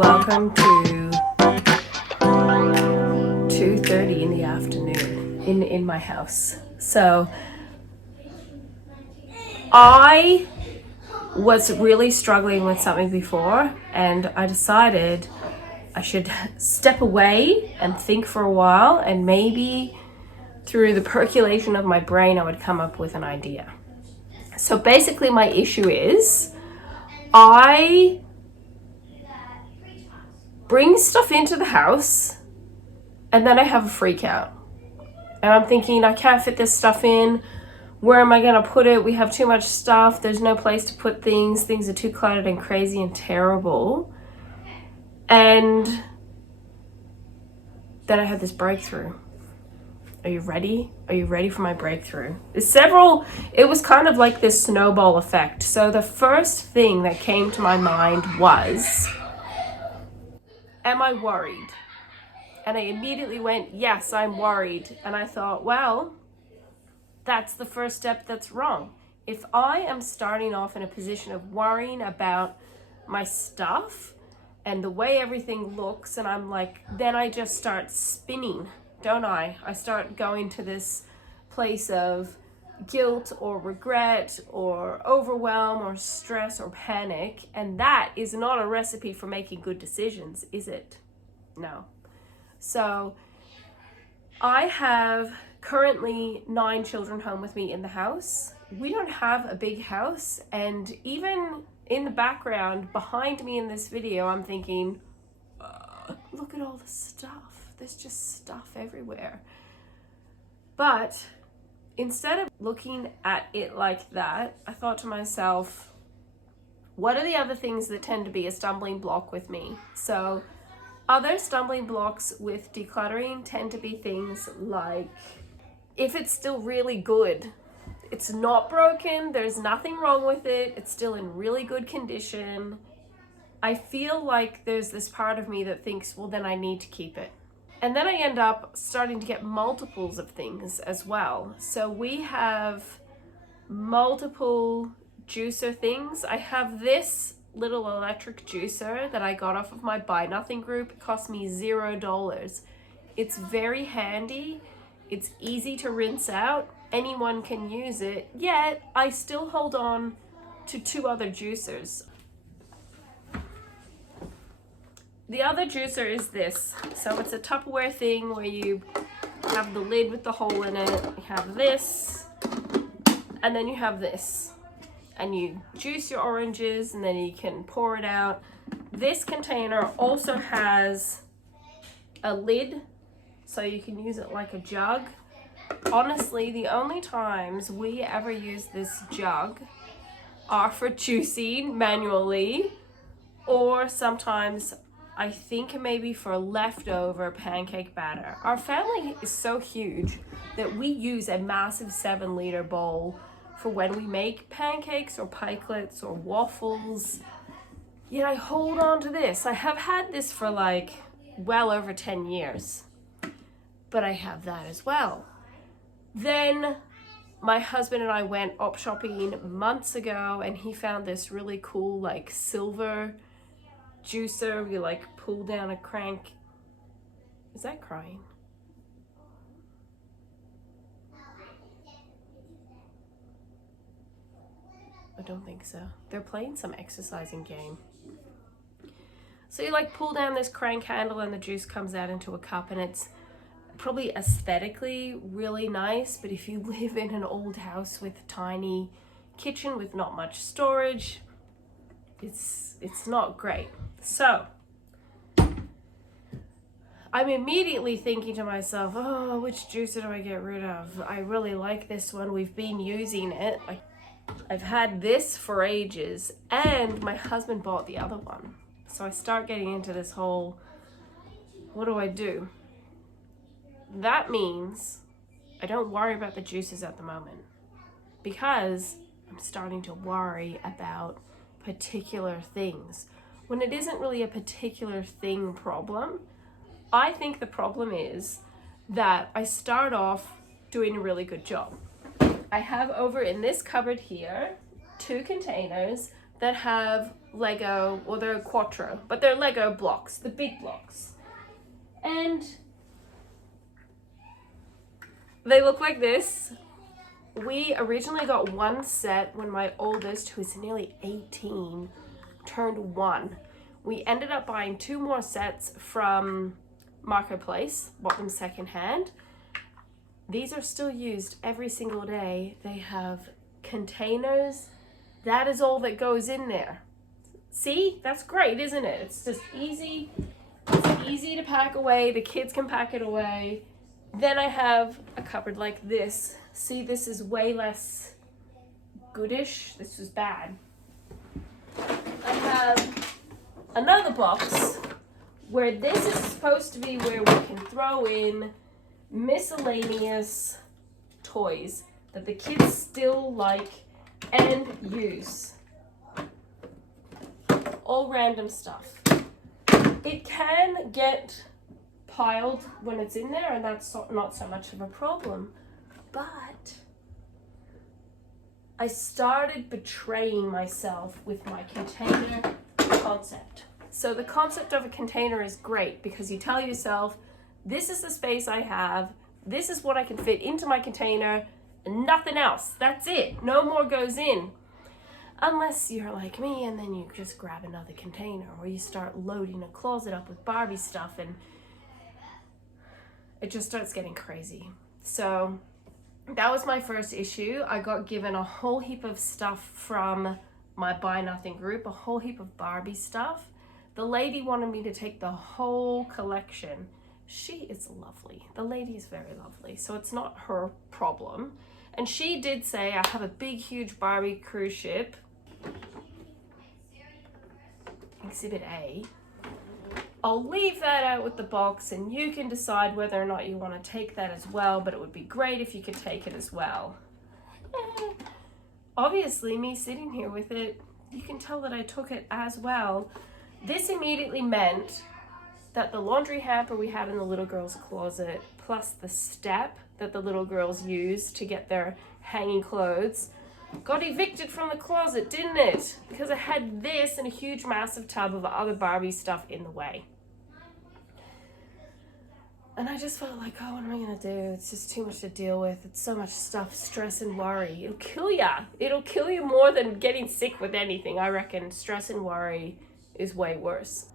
Welcome to 2:30 in the afternoon in my house. So I was really struggling with something before, and I decided I should step away and think for a while, and maybe through the percolation of my brain I would come up with an idea. So basically my issue is I bring stuff into the house and then I have a freak out. And I'm thinking, I can't fit this stuff in. Where am I going to put it? We have too much stuff. There's no place to put things. Things are too cluttered and crazy and terrible. And then I had this breakthrough. Are you ready? Are you ready for my breakthrough? It was kind of like this snowball effect. So the first thing that came to my mind was, am I worried? And I immediately went, yes, I'm worried. And I thought, well, that's the first step that's wrong. If I am starting off in a position of worrying about my stuff and the way everything looks, and I'm like, then I just start spinning, don't I? I start going to this place of guilt or regret or overwhelm or stress or panic. And that is not a recipe for making good decisions, is it? No. So I have currently 9 children home with me in the house. We don't have a big house, and even in the background behind me in this video, I'm thinking, look at all the stuff. There's just stuff everywhere. But instead of looking at it like that, I thought to myself, what are the other things that tend to be a stumbling block with me? So other stumbling blocks with decluttering tend to be things like, if it's still really good, it's not broken, there's nothing wrong with it, it's still in really good condition, I feel like there's this part of me that thinks, well, then I need to keep it. And then I end up starting to get multiples of things as well. So we have multiple juicer things. I have this little electric juicer that I got off of my Buy Nothing group. It cost me $0. It's very handy. It's easy to rinse out. Anyone can use it. Yet I still hold on to 2 other juicers. The other juicer is this. So it's a Tupperware thing where you have the lid with the hole in it. You have this, and then you have this. And you juice your oranges and then you can pour it out. This container also has a lid, so you can use it like a jug. Honestly, the only times we ever use this jug are for juicing manually, or sometimes I think maybe for leftover pancake batter. Our family is so huge that we use a massive 7-liter bowl for when we make pancakes or pikelets or waffles. Yet I hold on to this. I have had this for like well over 10 years, but I have that as well. Then my husband and I went op shopping months ago, and he found this really cool like silver juicer. You like pull down a crank. Is that crying? I don't think so. They're playing some exercising game. So you like pull down this crank handle and the juice comes out into a cup, and it's probably aesthetically really nice, but if you live in an old house with a tiny kitchen with not much storage, it's not great. So I'm immediately thinking to myself, oh, which juicer do I get rid of? I really like this one. We've been using it. I've had this for ages, and my husband bought the other one. So I start getting into this whole, what do I do? That means I don't worry about the juices at the moment, because I'm starting to worry about particular things. When it isn't really a particular thing problem, I think the problem is that I start off doing a really good job. I have over in this cupboard here 2 containers that have Lego, or they're Quattro, but they're Lego blocks, the big blocks. And they look like this. We originally got one set when my oldest, who is nearly 18, turned 1. We ended up buying 2 more sets from Marketplace, bought them secondhand. These are still used every single day. They have containers. That is all that goes in there. See, that's great, isn't it? It's just easy. It's easy to pack away. The kids can pack it away. Then I have a cupboard like this. See, this is way less goodish. This was bad. I have another box where this is supposed to be where we can throw in miscellaneous toys that the kids still like and use. All random stuff. It can get piled when it's in there, and that's not so much of a problem. But I started betraying myself with my container concept. So the concept of a container is great because you tell yourself, this is the space I have, this is what I can fit into my container, and nothing else. That's it. No more goes in. Unless you're like me and then you just grab another container, or you start loading a closet up with Barbie stuff, and it just starts getting crazy. So that was my first issue. I got given a whole heap of stuff from my Buy Nothing group, a whole heap of Barbie stuff. The lady wanted me to take the whole collection. She is lovely. The lady is very lovely, so it's not her problem. And she did say, I have a big, huge Barbie cruise ship, Exhibit A. I'll leave that out with the box and you can decide whether or not you want to take that as well, but it would be great if you could take it as well. Obviously, me sitting here with it, you can tell that I took it as well. This immediately meant that the laundry hamper we had in the little girl's closet, plus the step that the little girls use to get their hanging clothes, got evicted from the closet, didn't it? Because I had this and a huge massive tub of other Barbie stuff in the way. And I just felt like, oh, what am I gonna do? It's just too much to deal with. It's so much stuff, stress and worry. It'll kill ya. It'll kill you more than getting sick with anything. I reckon stress and worry is way worse.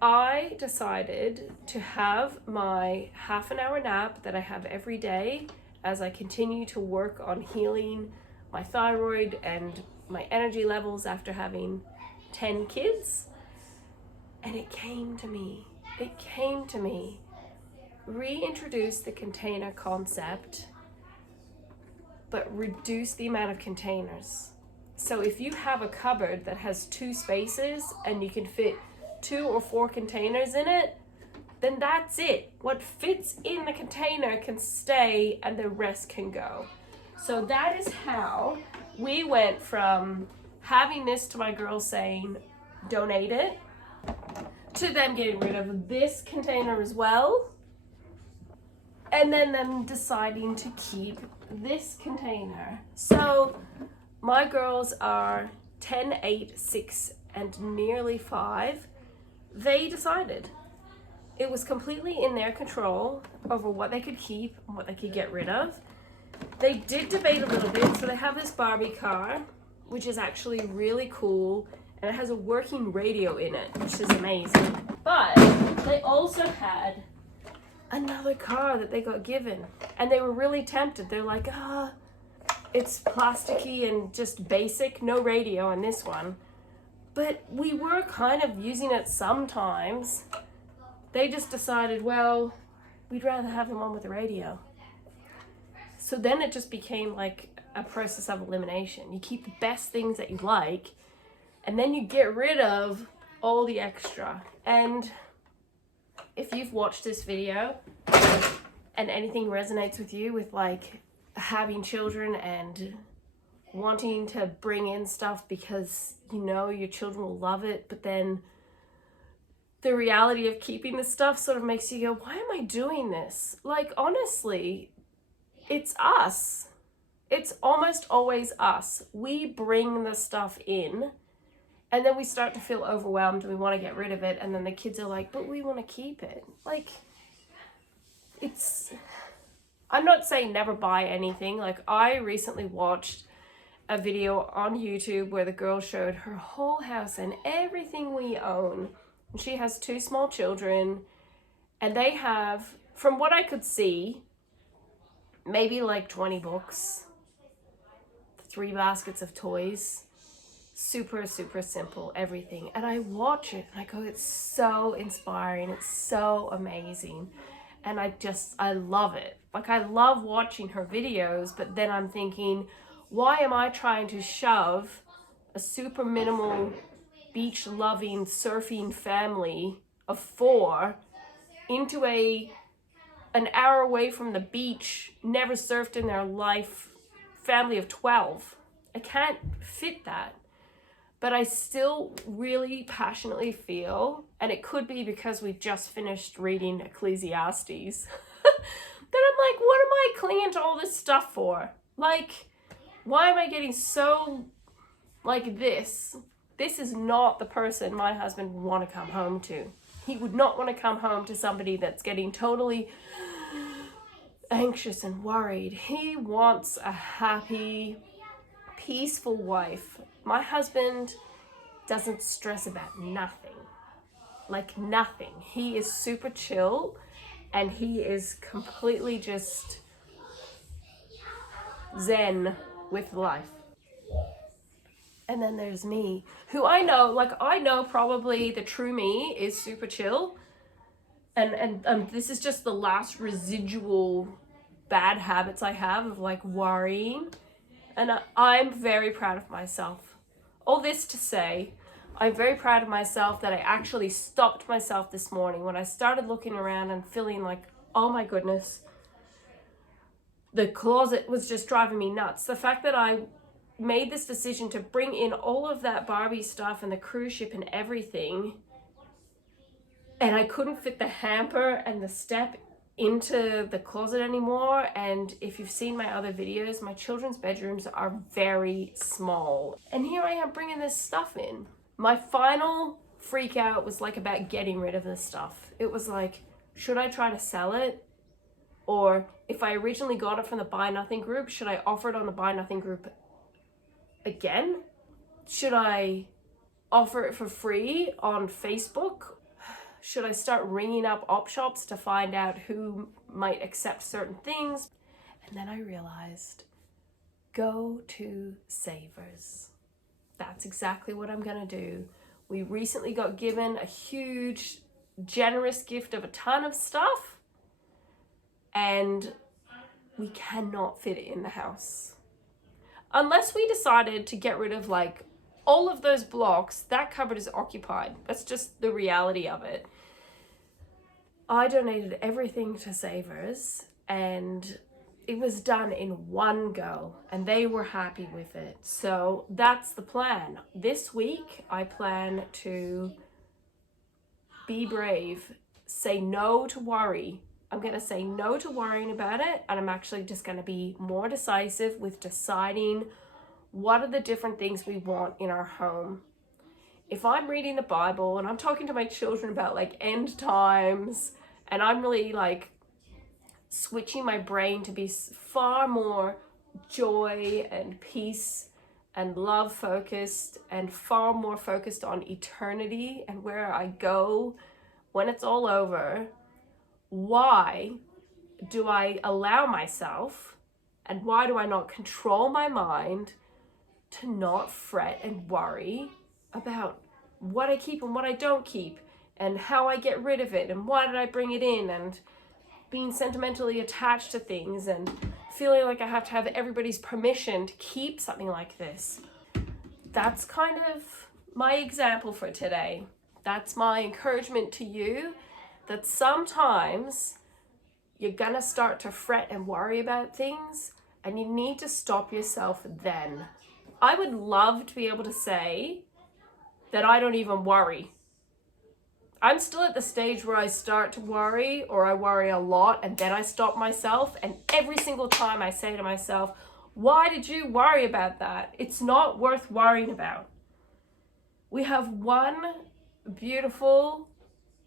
I decided to have my half-an-hour nap that I have every day as I continue to work on healing my thyroid and my energy levels after having 10 kids. And it came to me. Reintroduce the container concept, but reduce the amount of containers. So if you have a cupboard that has 2 spaces and you can fit 2 or 4 containers in it, then that's it. What fits in the container can stay and the rest can go. So that is how we went from having this to my girls saying, donate it, to them getting rid of this container as well, and then them deciding to keep this container. So my girls are 10, 8, 6, and nearly 5. They decided. It was completely in their control over what they could keep and what they could get rid of. They did debate a little bit, so they have this Barbie car, which is actually really cool, and it has a working radio in it, which is amazing. But they also had another car that they got given, and they were really tempted. They're like, it's plasticky and just basic, no radio on this one. But we were kind of using it sometimes. They just decided, well, we'd rather have the one with the radio. So then it just became like a process of elimination. You keep the best things that you like, and then you get rid of all the extra. And if you've watched this video and anything resonates with you with like having children and wanting to bring in stuff because you know your children will love it, but then the reality of keeping the stuff sort of makes you go, why am I doing this? Like, honestly, it's us. It's almost always us. We bring the stuff in And then we start to feel overwhelmed and we want to get rid of it. And then the kids are like, but we want to keep it. Like, I'm not saying never buy anything. Like, I recently watched a video on YouTube where the girl showed her whole house and everything we own. And she has 2 small children, and they have, from what I could see, maybe like 20 books, 3 baskets of toys. Super, super simple, everything. And I watch it and I go, it's so inspiring. It's so amazing. And I love it. Like, I love watching her videos, but then I'm thinking, why am I trying to shove a super minimal beach loving surfing family of 4 into an hour away from the beach, never surfed in their life family of 12? I can't fit that. But I still really passionately feel, and it could be because we just finished reading Ecclesiastes, that I'm like, what am I clinging to all this stuff for? Like, why am I getting so like this? This is not the person my husband would want to come home to. He would not want to come home to somebody that's getting totally anxious and worried. He wants a happy, peaceful wife. My husband doesn't stress about nothing. Like, nothing. He is super chill, and he is completely just zen with life. And then there's me, who I know probably the true me is super chill. And this is just the last residual bad habits I have of like worrying. And I'm very proud of myself. All this to say, I'm very proud of myself that I actually stopped myself this morning when I started looking around and feeling like, oh my goodness, the closet was just driving me nuts. The fact that I made this decision to bring in all of that Barbie stuff and the cruise ship and everything, and I couldn't fit the hamper and the step into the closet anymore. And if you've seen my other videos, my children's bedrooms are very small, and here I am bringing this stuff in. My final freak out was like about getting rid of this stuff. It was like, should I try to sell it? Or if I originally got it from the Buy Nothing group, should I offer it on the Buy Nothing group again? Should I offer it for free on Facebook? Should I start ringing up op shops to find out who might accept certain things? And then I realized, go to Savers. That's exactly what I'm gonna do. We recently got given a huge, generous gift of a ton of stuff, and we cannot fit it in the house. Unless we decided to get rid of like all of those blocks, that cupboard is occupied. That's just the reality of it. I donated everything to Savers, and it was done in one go, and they were happy with it. So that's the plan. This week, I plan to be brave, say no to worry. I'm going to say no to worrying about it, and I'm actually just going to be more decisive with deciding what are the different things we want in our home. If I'm reading the Bible and I'm talking to my children about like end times, and I'm really like switching my brain to be far more joy and peace and love focused, and far more focused on eternity and where I go when it's all over, why do I allow myself, and why do I not control my mind to not fret and worry about what I keep and what I don't keep, and how I get rid of it, and why did I bring it in, and being sentimentally attached to things, and feeling like I have to have everybody's permission to keep something like this. That's kind of my example for today. That's my encouragement to you, that sometimes you're gonna start to fret and worry about things, and you need to stop yourself then. I would love to be able to say that I don't even worry. I'm still at the stage where I start to worry, or I worry a lot, and then I stop myself, and every single time I say to myself, why did you worry about that? It's not worth worrying about. We have one beautiful,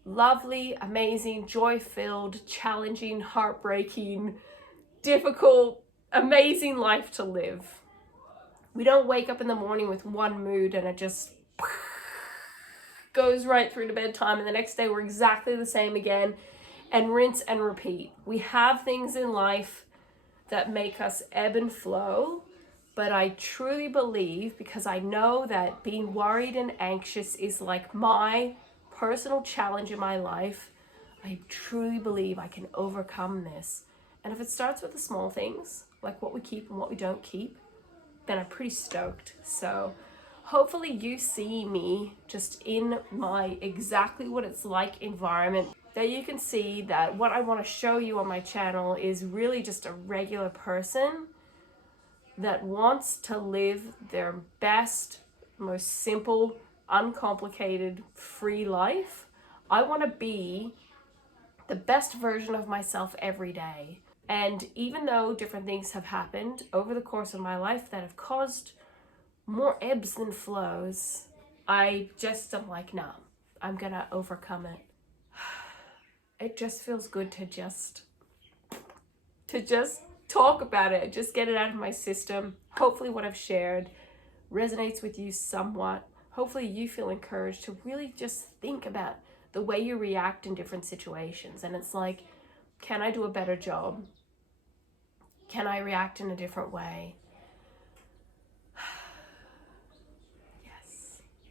lovely, amazing, joy-filled, challenging, heartbreaking, difficult, amazing life to live. We don't wake up in the morning with one mood and it just goes right through to bedtime, and the next day we're exactly the same again, and rinse and repeat. We have things in life that make us ebb and flow, but I truly believe, because I know that being worried and anxious is like my personal challenge in my life, I truly believe I can overcome this. And if it starts with the small things, like what we keep and what we don't keep, then I'm pretty stoked. So hopefully you see me just in my exactly what it's like environment, that you can see that what I want to show you on my channel is really just a regular person that wants to live their best, most simple, uncomplicated, free life. I want to be the best version of myself every day. And even though different things have happened over the course of my life that have caused more ebbs than flows, I just am like, no, I'm gonna overcome it. It just feels good to just talk about it, just get it out of my system. Hopefully what I've shared resonates with you somewhat. Hopefully you feel encouraged to really just think about the way you react in different situations. And it's like, can I do a better job? Can I react in a different way?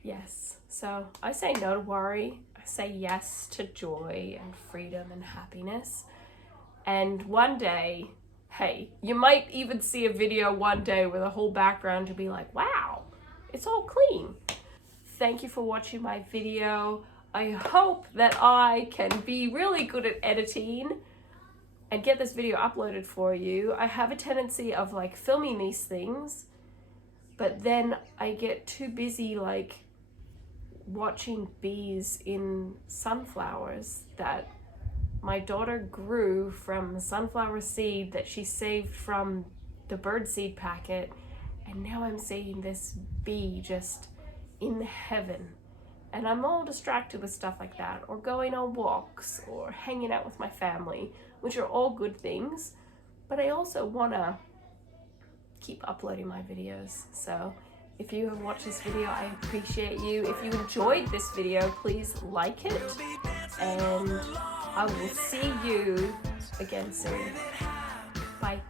Yes. So I say no to worry. I say yes to joy and freedom and happiness. And one day, hey, you might even see a video one day with a whole background to be like, wow, it's all clean. Thank you for watching my video. I hope that I can be really good at editing and get this video uploaded for you. I have a tendency of like filming these things, but then I get too busy like watching bees in sunflowers that my daughter grew from sunflower seed that she saved from the birdseed packet, and now I'm seeing this bee just in heaven. And I'm all distracted with stuff like that, or going on walks, or hanging out with my family, which are all good things. But I also want to keep uploading my videos. So if you have watched this video, I appreciate you. If you enjoyed this video, please like it. And I will see you again soon. Bye.